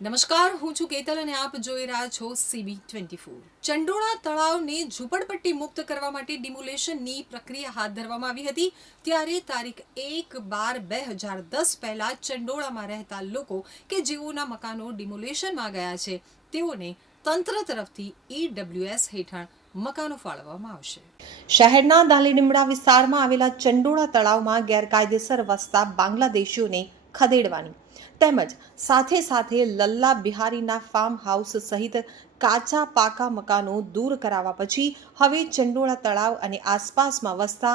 નમસ્કાર, હું છું કેતલ અને આપ જોઈ રહ્યા છો CB24। ચંડોળા તળાવને ઝૂંપડપટ્ટી મુક્ત કરવા માટે ડિમોલેશનની પ્રક્રિયા હાથ ધરવામાં આવી હતી। ત્યારે તારીખ 1/12/2010 પહેલા ચંડોળામાં રહેતા લોકો કે જેઓના મકાનો ડિમોલેશનમાં ગયા છે તેઓને તંત્ર તરફથી EWS હેઠળ મકાનો ફાળવવામાં આવશે। શહેરના દાલીલીમડા વિસ્તારમાં આવેલા ચંડોળા તળાવમાં ગેરકાયદેસર વસતા બાંગ્લાદેશીઓને ખદેડવાની તેમજ સાથે લલ્લા બિહારીના ફાર્મ હાઉસ સહિત કાચા પાકા મકાનો દૂર કરાવવા પછી હવે ચંડોળા તળાવ અને આસપાસમાં વસતા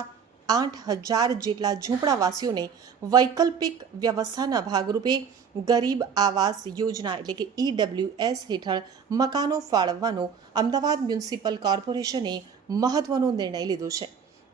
8,000 જેટલા ઝૂંપડાવાસીઓને વૈકલ્પિક વ્યવસ્થાના ભાગરૂપે ગરીબ આવાસ યોજના એટલે કે EWS હેઠળ મકાનો ફાળવવાનો અમદાવાદ મ્યુનિસિપલ કોર્પોરેશને મહત્વનો નિર્ણય લીધો છે।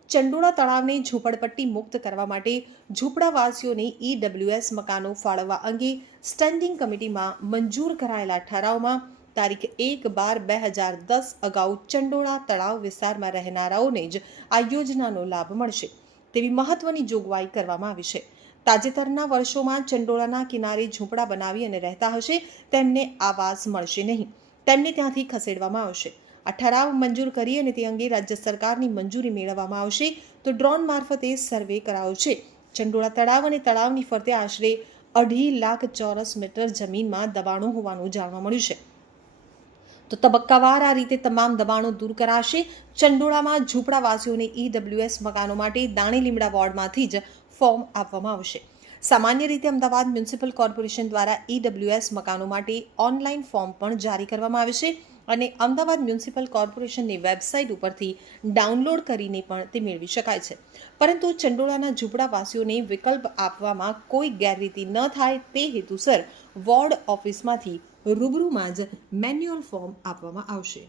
ચંડોળા તળાવને ઝૂંપડપટ્ટી મુક્ત કરવા માટે ઝૂંપડાવાસીઓને EWS મકાનો ફાળવવા અંગે સ્ટેન્ડિંગ કમિટીમાં મંજૂર કરાયેલા ઠરાવમાં તારીખ 1/12/2010 અગાઉ ચંડોળા તળાવ વિસ્તારમાં રહેનારાઓને જ આ યોજનાનો લાભ મળશે તેવી મહત્વની જોગવાઈ કરવામાં આવી છે। તાજેતરના વર્ષોમાં ચંડોળાના કિનારે ઝૂંપડા બનાવી અને રહેતા હશે તેમને આવાસ મળશે નહીં, તેમને ત્યાંથી ખસેડવામાં આવશે। આ ઠરાવ મંજૂર કરી અને તે અંગે રાજ્ય સરકારની મંજૂરી મેળવવામાં આવશે તો ડ્રોન મારફતે સર્વે કરાયો છે। ચંડોળા તળાવ અને તળાવની ફરતે આશરે 2.5 લાખ ચોરસ મીટર જમીનમાં દબાણો હોવાનું જાણવા મળ્યું છે, તો તબક્કાવાર આ રીતે તમામ દબાણો દૂર કરાશે। ચંડોળામાં ઝૂંપડાવાસીઓને EWS મકાનો માટે દાણીલીમડા વોર્ડમાંથી જ ફોર્મ આપવામાં આવશે। સામાન્ય રીતે અમદાવાદ મ્યુનિસિપલ કોર્પોરેશન દ્વારા EWS મકાનો માટે ઓનલાઈન ફોર્મ પણ જારી કરવામાં આવે છે અને અમદાવાદ મ્યુનિસિપલ કોર્પોરેશનની વેબસાઇટ ઉપરથી ડાઉનલોડ કરીને પણ તે મેળવી શકાય છે, પરંતુ ચંડોળાના ઝૂંપડાવાસીઓને વિકલ્પ આપવામાં કોઈ ગેરરીતિ ન થાય તે હેતુસર વોર્ડ ઓફિસમાંથી રૂબરૂમાં જ મેન્યુઅલ ફોર્મ આપવામાં આવશે।